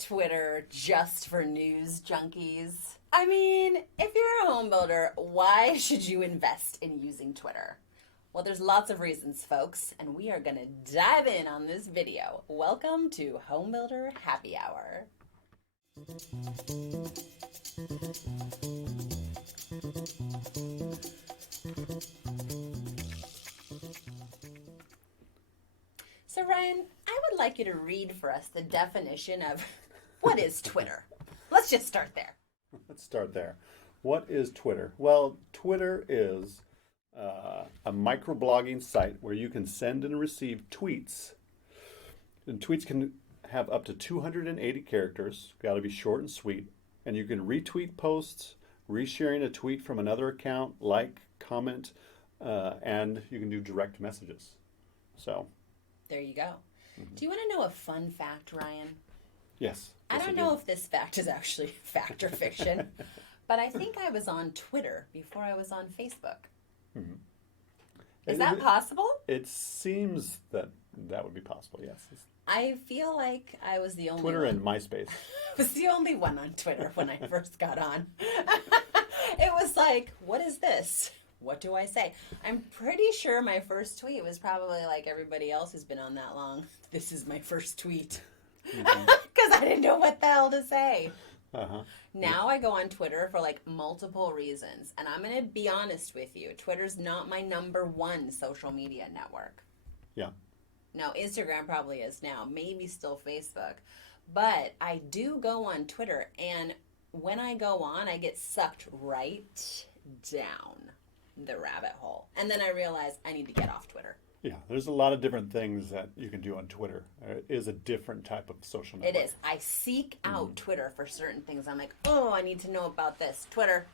Twitter just for news junkies? I mean, if you're a home builder, why should you invest in using Twitter? Well, there's lots of reasons, folks, and we are going to dive in on this video. Welcome to Home Builder Happy Hour. So, Ryan, I would like you to read for us the definition of what is Twitter. Let's just start there. Let's start there. What is Twitter? Well, Twitter is a microblogging site where you can send and receive tweets. And tweets can have up to 280 characters. Got to be short and sweet. And you can retweet posts, resharing a tweet from another account, like, comment, and you can do direct messages. So there you go. Mm-hmm. Do you want to know a fun fact, Ryan? Yes. I don't know if this fact is actually fact or fiction, but I think I was on Twitter before I was on Facebook. Mm-hmm. Is that possible? It seems that would be possible, yes. I feel like I was the only Twitter one. and MySpace. I was the only one on Twitter when I first got on. It was like, what is this? What do I say? I'm pretty sure my first tweet was probably like everybody else who's been on that long. This is my first tweet. Because I didn't know what the hell to say. Uh-huh. Now I go on Twitter for like multiple reasons. And I'm going to be honest with you. Twitter's not my number one social media network. Yeah. No, Instagram probably is now. Maybe still Facebook. But I do go on Twitter. And when I go on, I get sucked right down the rabbit hole. And then I realize I need to get off Twitter. Yeah, there's a lot of different things that you can do on Twitter. It is a different type of social network. It is. I seek out Twitter for certain things. I'm like, oh, I need to know about this. Twitter,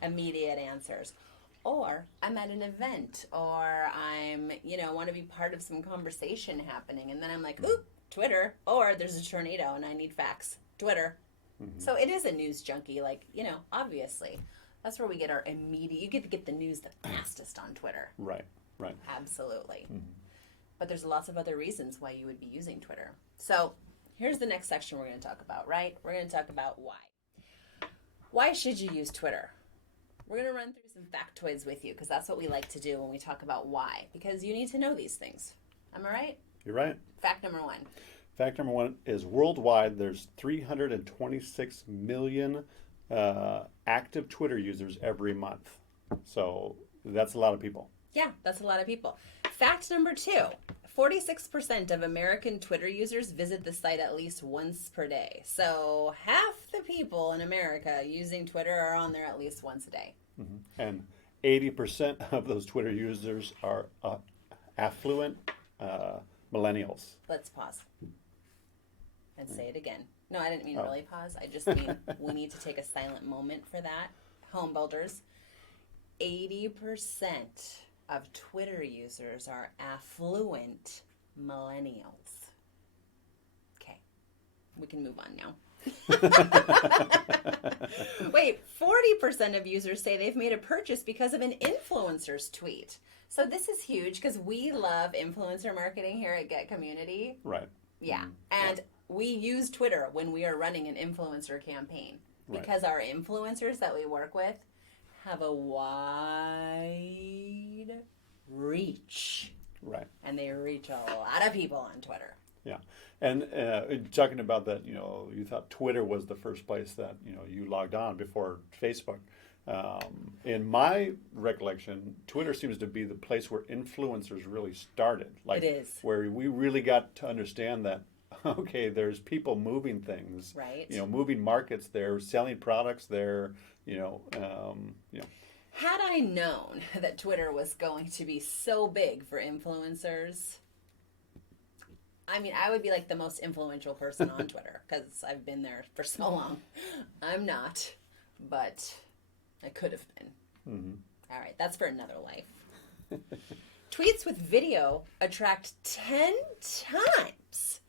immediate answers. Or I'm at an event, or I'm, want to be part of some conversation happening. And then I'm like, ooh, Twitter. Or there's a tornado and I need facts. Twitter. So it is a news junkie, obviously. That's where we get our immediate, you get to get the news the fastest on Twitter. Right. Right. Absolutely. But there's lots of other reasons why you would be using Twitter. So here's the next section we're going to talk about, right? We're going to talk about why. Why should you use Twitter? We're going to run through some factoids with you because that's what we like to do when we talk about why. Because you need to know these things. Am I right? You're right. Fact number one. Fact number one is worldwide there's 326 million active Twitter users every month. So that's a lot of people. Yeah, that's a lot of people. Fact number two, 46% of American Twitter users visit the site at least once per day. So half the people in America using Twitter are on there at least once a day. And 80% of those Twitter users are affluent millennials. Let's pause and say it again. No, I didn't mean really pause. I just mean we need to take a silent moment for that. Home builders, 80% of Twitter users are affluent millennials. Okay, we can move on now. Wait, 40% of users say they've made a purchase because of an influencer's tweet. So this is huge because we love influencer marketing here at Get Community. Right. Yeah, and we use Twitter when we are running an influencer campaign because our influencers that we work with have a wide reach. Right. And they reach a lot of people on Twitter. Yeah. And talking about that, you thought Twitter was the first place that, you logged on before Facebook. In my recollection, Twitter seems to be the place where influencers really started. It is. Where we really got to understand that, okay, there's people moving things. Right. Moving markets, they're selling products, they're, Had I known that Twitter was going to be so big for influencers, I mean, I would be like the most influential person on Twitter because I've been there for so long. I'm not, but I could have been. All right, that's for another life. Tweets with video attract 10 times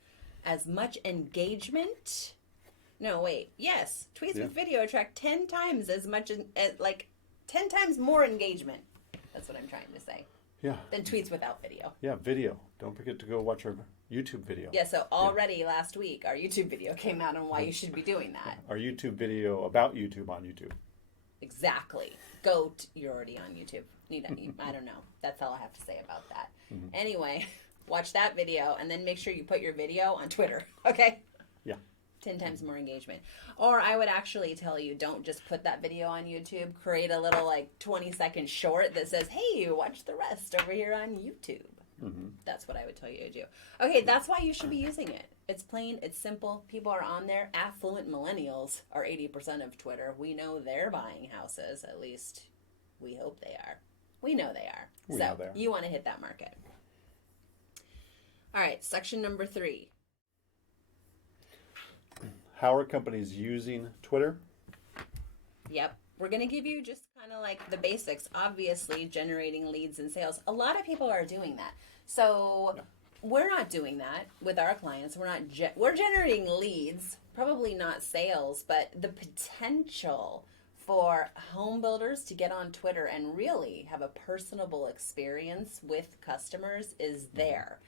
as much engagement. No, wait. Yes, tweets with video attract 10 times as much, 10 times more engagement. That's what I'm trying to say. Yeah. Than tweets without video. Yeah, video. Don't forget to go watch our YouTube video. Yeah, so already last week, our YouTube video came out on why you should be doing that. Our YouTube video about YouTube on YouTube. Exactly. You're already on YouTube. I don't know. That's all I have to say about that. Anyway, watch that video and then make sure you put your video on Twitter, okay? Yeah. 10 times more engagement. Or I would actually tell you, don't just put that video on YouTube. Create a little 20-second short that says, hey, watch the rest over here on YouTube. That's what I would tell you to do. Okay, that's why you should be using it. It's plain, it's simple. People are on there. Affluent millennials are 80% of Twitter. We know they're buying houses. At least we hope they are. We know they are. We know they are. You want to hit that market. All right, section number 3. How are companies using Twitter? Yep. We're going to give you just kind of like the basics. Obviously, generating leads and sales. A lot of people are doing that. So we're not doing that with our clients. We're generating leads, probably not sales, but the potential for home builders to get on Twitter and really have a personable experience with customers is there.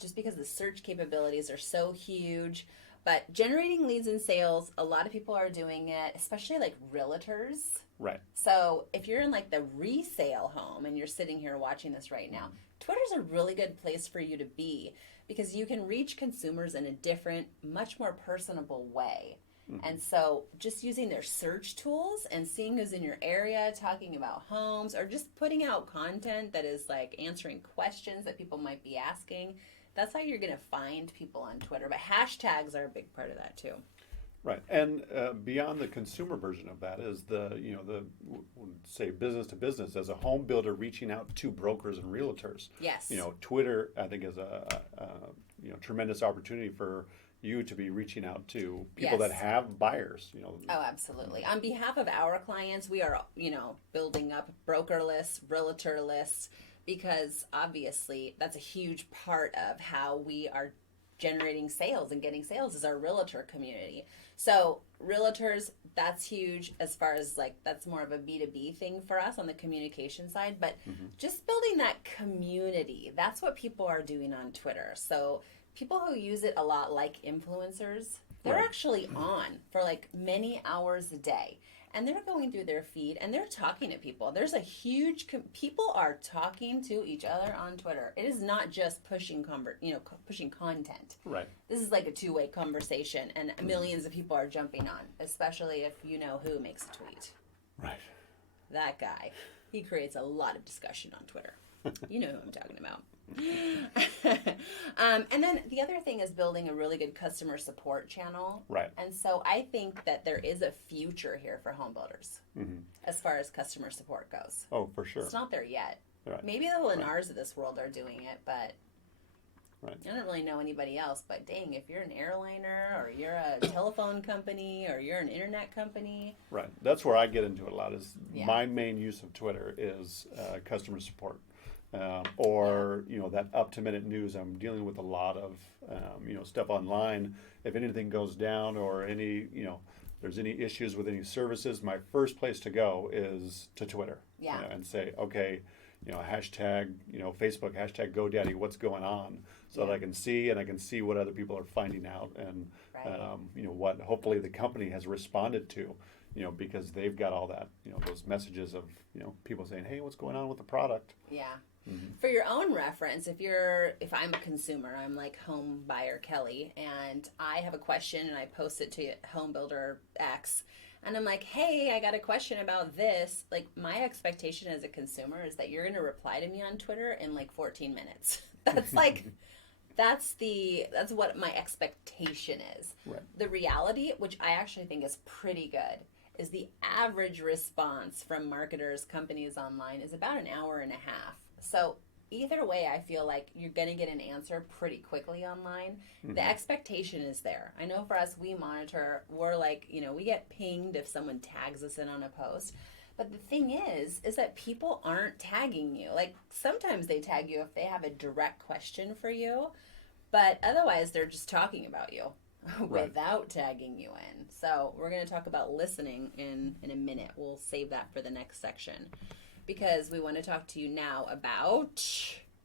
Just because the search capabilities are so huge. But generating leads and sales, a lot of people are doing it, especially like realtors. Right. So if you're in like the resale home and you're sitting here watching this right now, Twitter's a really good place for you to be because you can reach consumers in a different, much more personable way. And so just using their search tools and seeing who's in your area, talking about homes, or just putting out content that is like answering questions that people might be asking, that's how you're going to find people on Twitter. But hashtags are a big part of that too. Right, and beyond the consumer version of that is say business to business as a home builder reaching out to brokers and realtors. Yes. Twitter I think is a tremendous opportunity for you to be reaching out to people that have buyers. Oh, absolutely. On behalf of our clients, we are building up broker lists, realtor lists, because obviously that's a huge part of how we are generating sales and getting sales is our realtor community. So realtors, that's huge as far as that's more of a B2B thing for us on the communication side, but just building that community, that's what people are doing on Twitter. So people who use it a lot like influencers, they're actually on for many hours a day. And they're going through their feed and they're talking to people. There's a huge people are talking to each other on Twitter. It is not just pushing pushing content. Right. This is like a two-way conversation, and millions of people are jumping on, especially if you know who makes a tweet. Right. That guy. He creates a lot of discussion on Twitter. You know who I'm talking about. And then the other thing is building a really good customer support channel. Right. And so I think that there is a future here for home builders as far as customer support goes. Oh, for sure. It's not there yet. Right. Maybe the Lennars of this world are doing it, but Right. I don't really know anybody else. But dang, if you're an airliner or you're a telephone company or you're an internet company. Right. That's where I get into it a lot is my main use of Twitter is customer support. Or that up-to-minute news. I'm dealing with a lot of stuff online. If anything goes down or there's any issues with any services, my first place to go is to Twitter. Yeah. And say, okay, hashtag Facebook, hashtag GoDaddy, what's going on, so that I can see and I can see what other people are finding out and what hopefully the company has responded to. Because they've got all that, those messages of, people saying, hey, what's going on with the product? Yeah. For your own reference, if I'm a consumer, I'm like home buyer Kelly, and I have a question and I post it to Home Builder X, and I'm like, hey, I got a question about this. My expectation as a consumer is that you're going to reply to me on Twitter in 14 minutes. That's that's what my expectation is. Right. The reality, which I actually think is pretty good, is the average response from marketers, companies online is about an hour and a half. So either way, I feel like you're going to get an answer pretty quickly online. The expectation is there. I know for us, we monitor, we're we get pinged if someone tags us in on a post. But the thing is that people aren't tagging you. Sometimes they tag you if they have a direct question for you, but otherwise they're just talking about you without tagging you in. So we're going to talk about listening in a minute. We'll save that for the next section, because we want to talk to you now about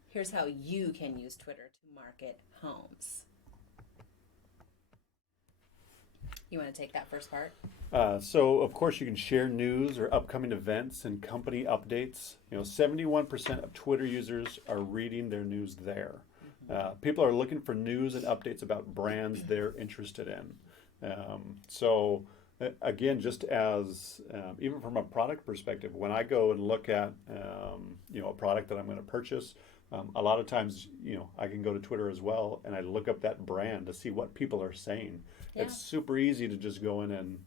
here's how you can use Twitter to market homes. You want to take that first part? So, of course, you can share news or upcoming events and company updates. 71% of Twitter users are reading their news there. People are looking for news and updates about brands they're interested in. Again, just as even from a product perspective, when I go and look at a product that I'm going to purchase, a lot of times I can go to Twitter as well and I look up that brand to see what people are saying. Yeah. It's super easy to just go in and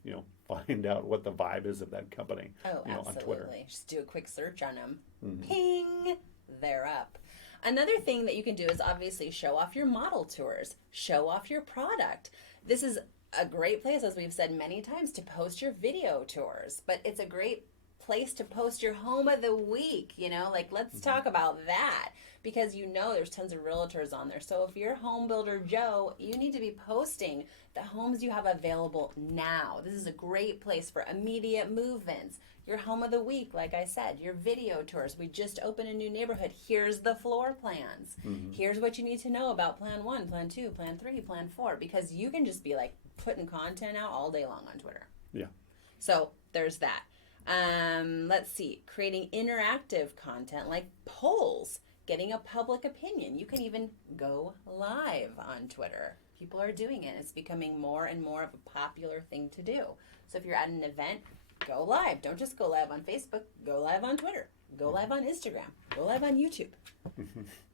find out what the vibe is of that company. Oh, On Twitter. absolutely. Just do a quick search on them. Ping, they're up. Another thing that you can do is obviously show off your model tours, show off your product. This is a great place, as we've said many times, to post your video tours, but it's a great place to post your home of the week. Let's talk about that, because there's tons of realtors on there. So if you're home builder Joe, you need to be posting the homes you have available now. This is a great place for immediate move-ins. Your home of the week, like I said, your video tours. We just opened a new neighborhood. Here's the floor plans. Here's what you need to know about plan 1, plan 2, plan 3, plan 4, because you can just be putting content out all day long on Twitter. Yeah. So there's that. Let's see, creating interactive content like polls, getting a public opinion. You can even go live on Twitter. People are doing it. It's becoming more and more of a popular thing to do. So if you're at an event, go live. Don't just go live on Facebook. Go live on Twitter. Go live on Instagram. Go live on YouTube.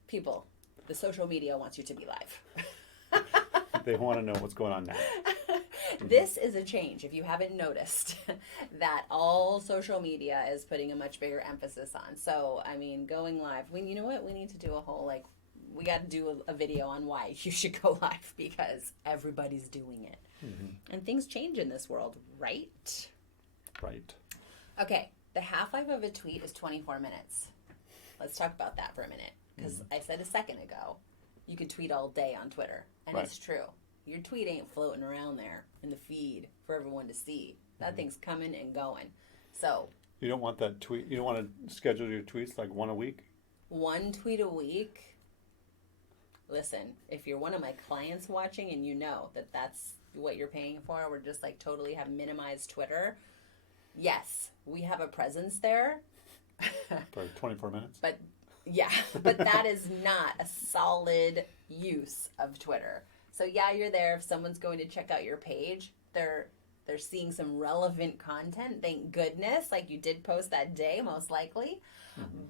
People, the social media wants you to be live. They want to know what's going on now. This is a change, if you haven't noticed, that all social media is putting a much bigger emphasis on. So, going live. You know what? We need to do a whole, we got to do a video on why you should go live, because everybody's doing it. And things change in this world, right? Right. Okay, the half-life of a tweet is 24 minutes. Let's talk about that for a minute, because I said a second ago, you could tweet all day on Twitter, and Right. It's true. Your tweet ain't floating around there in the feed for everyone to see. That thing's coming and going. So You don't want that tweet. You don't want to schedule your tweets one a week. one tweet a week. Listen, if you're one of my clients watching and you know that that's what you're paying for, we're just totally have minimized Twitter. Yes, we have a presence there. For 24 minutes. But yeah, but that is not a solid use of Twitter. So yeah, you're there. If someone's going to check out your page, they're seeing some relevant content. Thank goodness. You did post that day, most likely.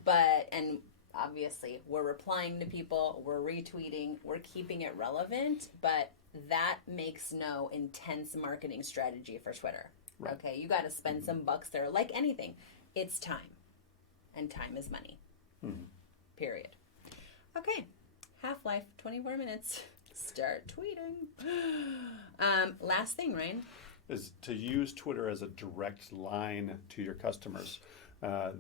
And obviously we're replying to people, we're retweeting, we're keeping it relevant, but that makes no intense marketing strategy for Twitter. Right. Okay, you got to spend some bucks there. Like anything, it's time. And time is money. Period. Okay, half-life, 24 minutes. Start tweeting. Last thing, Ryan. Is to use Twitter as a direct line to your customers.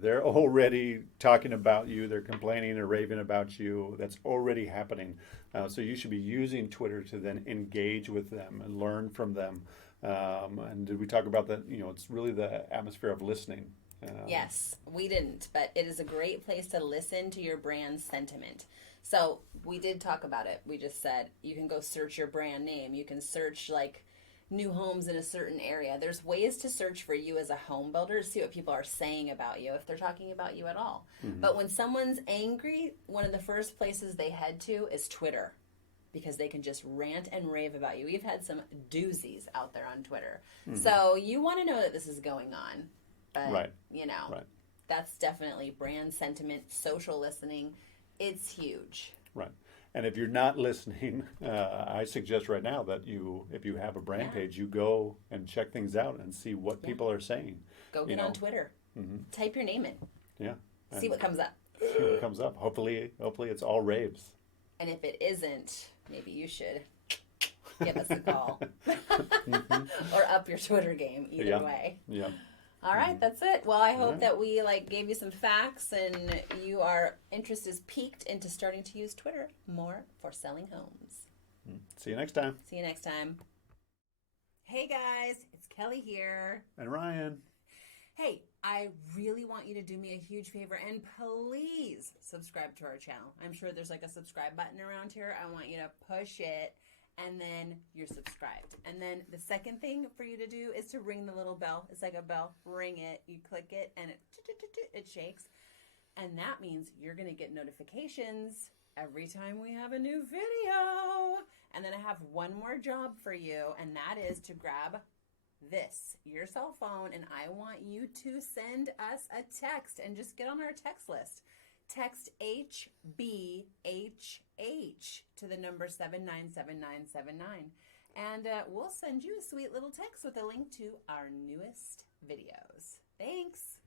They're already talking about you. They're complaining or raving about you. That's already happening. So you should be using Twitter to then engage with them and learn from them. And did we talk about that? It's really the atmosphere of listening. Yes, we didn't, but it is a great place to listen to your brand's sentiment. So we did talk about it. We just said you can go search your brand name. You can search new homes in a certain area. There's ways to search for you as a home builder to see what people are saying about you, if they're talking about you at all. But when someone's angry, one of the first places they head to is Twitter, because they can just rant and rave about you. We've had some doozies out there on Twitter. So you want to know that this is going on. But, Right. Right. That's definitely brand sentiment, social listening. It's huge. Right. And if you're not listening, I suggest right now that if you have a brand page, you go and check things out and see what people are saying. Go get on Twitter. Type your name in. Yeah. See what comes up. See what comes up. Hopefully it's all raves. And if it isn't, maybe you should give us a call. Or up your Twitter game, either way. Yeah. All right, that's it. Well, I hope that we gave you some facts and your interest is piqued into starting to use Twitter more for selling homes. See you next time. See you next time. Hey guys, it's Kelly here. And Ryan. Hey, I really want you to do me a huge favor and please subscribe to our channel. I'm sure there's like a subscribe button around here. I want you to push it and then you're subscribed. And then the second thing for you to do is to ring the little bell. It's like a bell. Ring it. You click it and it shakes. And that means you're going to get notifications every time we have a new video. And then I have one more job for you, and that is to grab your cell phone, and I want you to send us a text and just get on our text list. Text HBHH to the number 797979, and we'll send you a sweet little text with a link to our newest videos. Thanks.